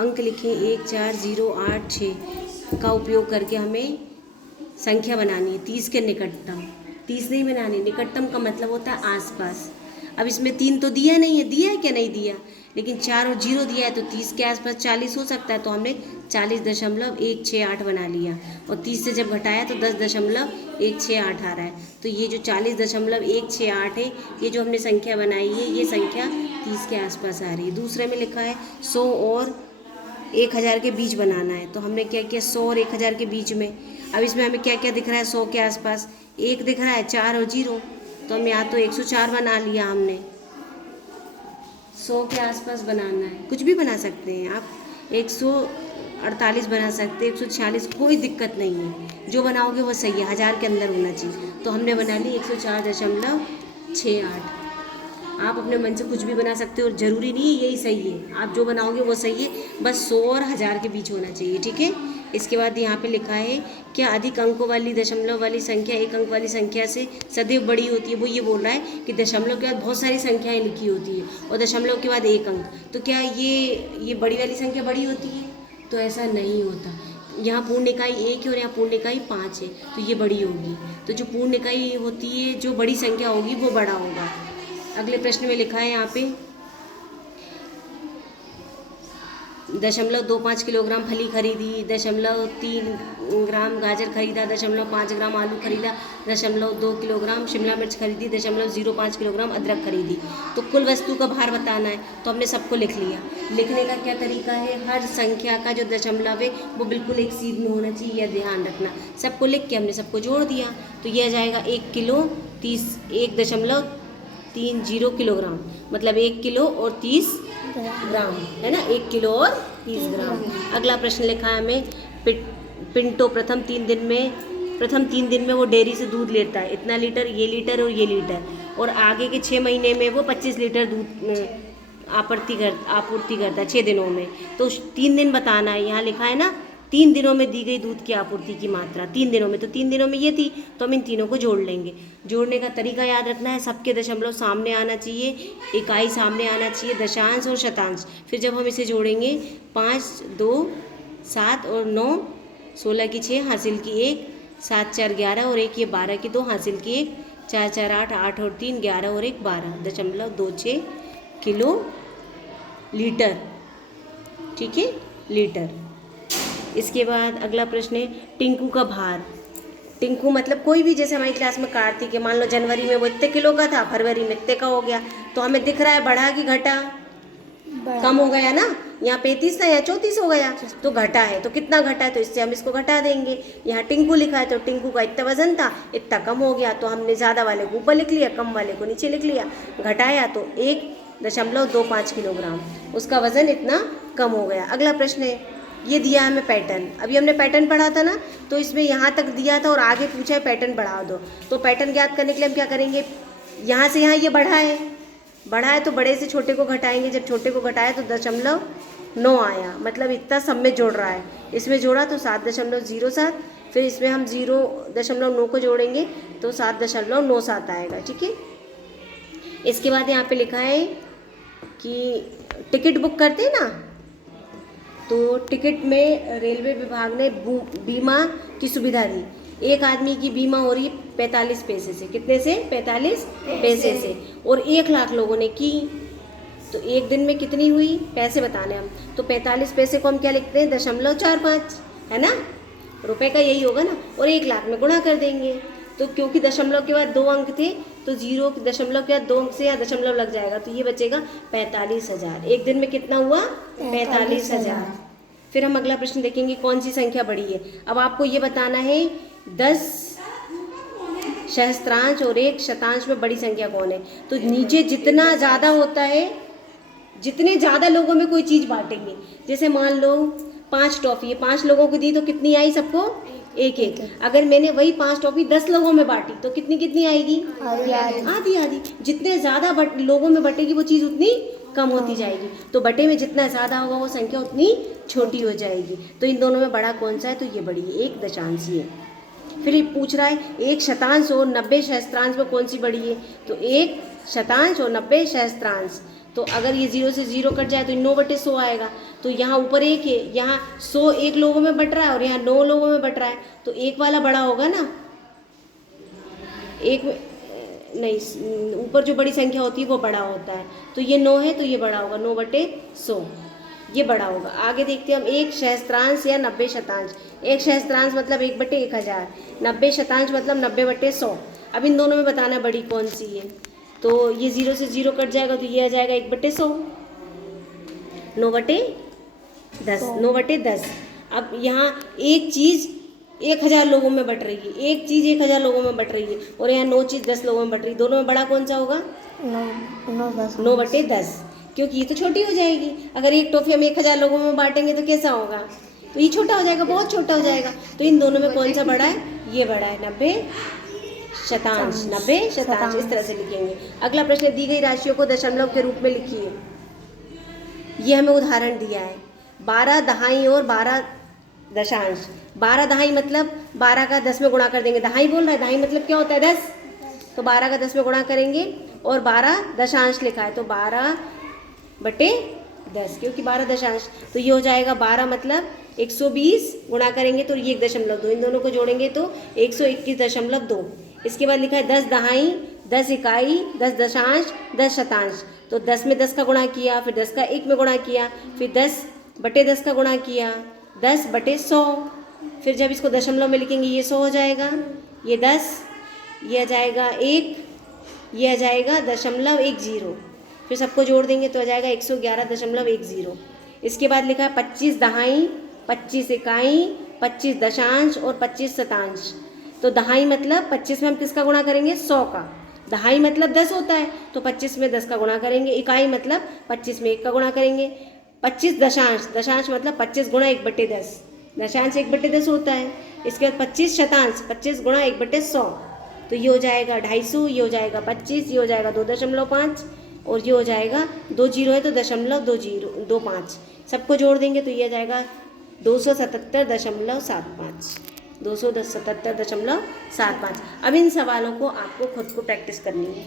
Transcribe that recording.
अंक लिखें 14086 का उपयोग करके हमें संख्या बनानी है 30 के निकटतम। 30 नहीं बनानी, निकटतम का मतलब होता है आसपास। अब इसमें 3 तो दिया नहीं है, दिया है क्या नहीं दिया, लेकिन 4 और 0 दिया है तो 30 के आसपास 40 हो सकता है, तो हमने 40.168 बना लिया। और 30 से जब घटाया तो 10.168 आ रहा है। तो ये जो 40.168 है, ये जो हमने संख्या बनाई है, ये संख्या 30 के आसपास आ रही है। दूसरे में लिखा है 100 और 1000 के बीच बनाना है, तो हमने क्या किया 100 और 1000 के बीच में। अब इसमें हमें क्या क्या दिख रहा है, 100 के आसपास 1 दिख रहा है, 4 और 0, तो हम यहाँ तो 104 बना लिया हमने। 100 के आसपास बनाना है, कुछ भी बना सकते हैं आप, 148 बना सकते हैं, 146, कोई दिक्कत नहीं है, जो बनाओगे वो सही है, 1000 के अंदर होना चाहिए। तो हमने बना ली 104.68। आप अपने मन से कुछ भी बना सकते हो, ज़रूरी नहीं यही सही है, आप जो बनाओगे वो सही है, बस 100 और 1000 के बीच होना चाहिए, ठीक है। इसके बाद यहाँ पे लिखा है क्या अधिक अंकों वाली दशमलव वाली संख्या एक अंक वाली संख्या से सदैव बड़ी होती है। वो ये बोल रहा है कि दशमलव के बाद बहुत सारी संख्याएं लिखी होती है और दशमलव के बाद एक अंक, तो क्या ये बड़ी वाली संख्या बड़ी होती है, तो ऐसा नहीं होता। यहाँ पूर्ण इकाई 1 है और यहाँ पूर्ण इकाई 5 है, तो ये बड़ी होगी। तो जो पूर्ण इकाई होती है, जो बड़ी संख्या होगी वो बड़ा होगा। अगले प्रश्न में लिखा है यहाँ पे 0.25 किलोग्राम फली खरीदी, 0.3 ग्राम गाजर खरीदा, 0.5 ग्राम आलू खरीदा, 0.2 किलोग्राम शिमला मिर्च खरीदी, 0.05 किलोग्राम अदरक खरीदी। तो कुल वस्तु का भार बताना है, तो हमने सबको लिख लिया। लिखने का क्या तरीका है, हर संख्या का जो दशमलव है वो बिल्कुल एक सीध में होना चाहिए, यह ध्यान रखना। सबको लिख के हमने सबको जोड़ दिया, तो यह आ जाएगा 1 किलो 1.30 किलोग्राम, मतलब 1 किलो और 30 ग्राम, है ना, 1 किलो और 30 ग्राम। अगला प्रश्न लिखा है हमें पिंटो प्रथम 3 दिन में वो डेयरी से दूध लेता है, इतना लीटर, ये लीटर और ये लीटर, और आगे के 6 महीने में वो 25 लीटर दूध आपूर्ति करता है 6 दिनों में। तो 3 दिन बताना है, यहाँ लिखा है ना 3 दिनों में दी गई दूध की आपूर्ति की मात्रा 3 दिनों में, तो 3 दिनों में ये थी, तो हम इन तीनों को जोड़ लेंगे। जोड़ने का तरीका याद रखना है, सबके दशमलव सामने आना चाहिए, इकाई सामने आना चाहिए, दशांश और शतांश। फिर जब हम इसे जोड़ेंगे 5, 2, 7 और 9, 16 की 6 हासिल की 1, 7, 4, 11 और 1 ये 12 की 2 हासिल की 1, 4, 4, 8, 8 और 3 11 और 1 12.26 किलो लीटर, ठीक है, लीटर। इसके बाद अगला प्रश्न है टिंकू का भार। टिंकू मतलब कोई भी, जैसे हमारी क्लास में कार्तिक है, मान लो जनवरी में वो इतने किलो का था, फरवरी में इतने का हो गया, तो हमें दिख रहा है बढ़ा कि घटा, कम हो गया ना, यहाँ 35 था या 34 हो गया, तो घटा है, तो कितना घटा है, तो इससे हम इसको घटा देंगे। यहाँ टिंकू लिखा है तो टिंकू का इतना वजन था, इतना कम हो गया, तो हमने ज़्यादा वाले को ऊपर लिख लिया, कम वाले को नीचे लिख लिया। घटाया तो 1.25 किलोग्राम, उसका वजन इतना कम हो गया। अगला प्रश्न है, ये दिया है हमें पैटर्न, अभी हमने पैटर्न पढ़ा था ना, तो इसमें यहाँ तक दिया था और आगे पूछा है पैटर्न बढ़ा दो। तो पैटर्न ज्ञात करने के लिए हम क्या करेंगे, यहाँ से यहाँ ये बढ़ा है तो बड़े से छोटे को घटाएंगे, जब छोटे को घटाया तो 0.9 आया, मतलब इतना सब में जोड़ रहा है, इसमें जोड़ा तो 7.07, फिर इसमें हम 0.9 को जोड़ेंगे तो 7.97 आएगा, ठीक है। इसके बाद यहाँ पे लिखा है कि टिकट बुक करते हैं ना, तो टिकट में रेलवे विभाग ने बीमा की सुविधा दी। एक आदमी की बीमा हो रही है 45 पैसे से, कितने से, 45 पैसे से, और 1 लाख लोगों ने की, तो एक दिन में कितनी हुई, पैसे बताने हम, तो 45 पैसे को हम क्या लिखते हैं 0.45, है ना, रुपए का यही होगा ना, और 1 लाख में गुणा कर देंगे। तो क्योंकि दशमलव के बाद 2 अंक थे, तो 0 दशमलव के बाद 2 अंक से या दशमलव लग जाएगा, तो ये बचेगा 45,000। एक दिन में कितना हुआ, 45,000। फिर हम अगला प्रश्न देखेंगे कौन सी संख्या बड़ी है। अब आपको ये बताना है 10 सहस्त्रांश और 1 शतांश में बड़ी संख्या कौन है। तो नीचे जितना ज़्यादा होता है, जितने ज़्यादा लोगों में कोई चीज़ बांटेंगे, जैसे मान लो 5 टॉफ़ी, 5 लोगों को दी तो कितनी आई सबको, 1-1। अगर मैंने वही 5 टॉफ़ी 10 लोगों में बांटी तो कितनी आएगी, आधी। जितने ज़्यादा लोगों में बटेगी वो चीज़ उतनी कम होती जाएगी, तो बटे में जितना ज़्यादा होगा वो संख्या उतनी छोटी हो जाएगी। तो इन दोनों में बड़ा कौन सा है, तो ये बड़ी है, 1 दशांशी है। फिर ये पूछ रहा है 1 शतांश और 90 सहस्त्रांश में कौन सी बड़ी है, तो 1 शतांश और 90 सहस्त्रांश, तो अगर ये 0 से 0 कट जाए तो 9/100 आएगा, तो यहाँ ऊपर एक है, यहाँ 100 एक लोगों में बट रहा है और यहाँ 9 लोगों में बट रहा है, तो एक वाला बड़ा होगा ना, एक नहीं, ऊपर जो बड़ी संख्या होती है वो बड़ा होता है, तो ये 9 है तो ये बड़ा होगा, 9/100 ये बड़ा होगा। आगे देखते हैं हम, एक सहस्त्रांश या 90 शतांश। एक सहस्त्रांश मतलब 1/1000, 90 शतांश मतलब 90/100। अब इन दोनों में बताना बड़ी कौन सी है, तो ये 0 से 0 कट जाएगा तो ये आ जाएगा 1/100, 9/10, 9/10। अब यहाँ एक चीज़ 1000 लोगों में बट रही है, एक चीज़ 1000 लोगों में बट रही है, और यहाँ 9 चीज़ 10 लोगों में बट रही है, दोनों में बड़ा कौन सा होगा? 9/10, क्योंकि ये तो छोटी हो जाएगी। अगर एक टॉफी हम 1000 लोगों में बांटेंगे तो कैसा होगा? तो ये छोटा हो जाएगा, बहुत छोटा हो जाएगा। तो इन दोनों में कौन सा बड़ा है? ये बड़ा है, 90 शतांश, 90 शतांश, इस तरह से लिखेंगे। अगला प्रश्न, दी गई राशियों को दशमलव के रूप में लिखिए। ये हमें उदाहरण दिया है, 12 दहाई और 12 दशांश। 12 दहाई मतलब 12 का 10 में गुणा कर देंगे, दहाई बोल रहा है, दहाई मतलब क्या होता है? 10, तो 12 का 10 में गुणा करेंगे, और 12 दशांश लिखा है तो 12/10, क्योंकि 12 दशांश, तो ये हो जाएगा 12 मतलब 120 गुणा करेंगे तो ये 1.2, इन दोनों को जोड़ेंगे तो 121.2। इसके बाद लिखा है 10 दहाई, 10 इकाई, 10 दशांश, 10 शतांश। तो 10 में 10 का गुणा किया, फिर 10 का 1 में गुणा किया, फिर 10/10 का गुणा किया, 10/100। फिर जब इसको दशमलव में लिखेंगे ये 100 हो जाएगा, ये 10, ये आ जाएगा 1, ये आ जाएगा 0.10। फिर सबको जोड़ देंगे तो आ जाएगा 111.10। इसके बाद लिखा है 25 दहाई, 25 इकाई, 25 दशांश और 25 शतांश। तो दहाई मतलब 25 में हम किसका गुणा करेंगे? 100 का। दहाई मतलब 10 होता है तो 25 में 10 का गुणा करेंगे। इकाई मतलब 25 में 1 का गुणा करेंगे। 25 दशांश, दशांश मतलब 25 गुणा 1/10, दशांश 1/10 होता है। इसके बाद 25 शतांश, 25 गुणा 1/100, तो ये हो जाएगा 250, ये हो जाएगा 25, ये हो जाएगा 2.5, और ये हो जाएगा 2 जीरो है तो 0.2025। सबको जोड़ देंगे तो ये आ जाएगा 277.75, 277.75। अब इन सवालों को आपको खुद को प्रैक्टिस करनी है।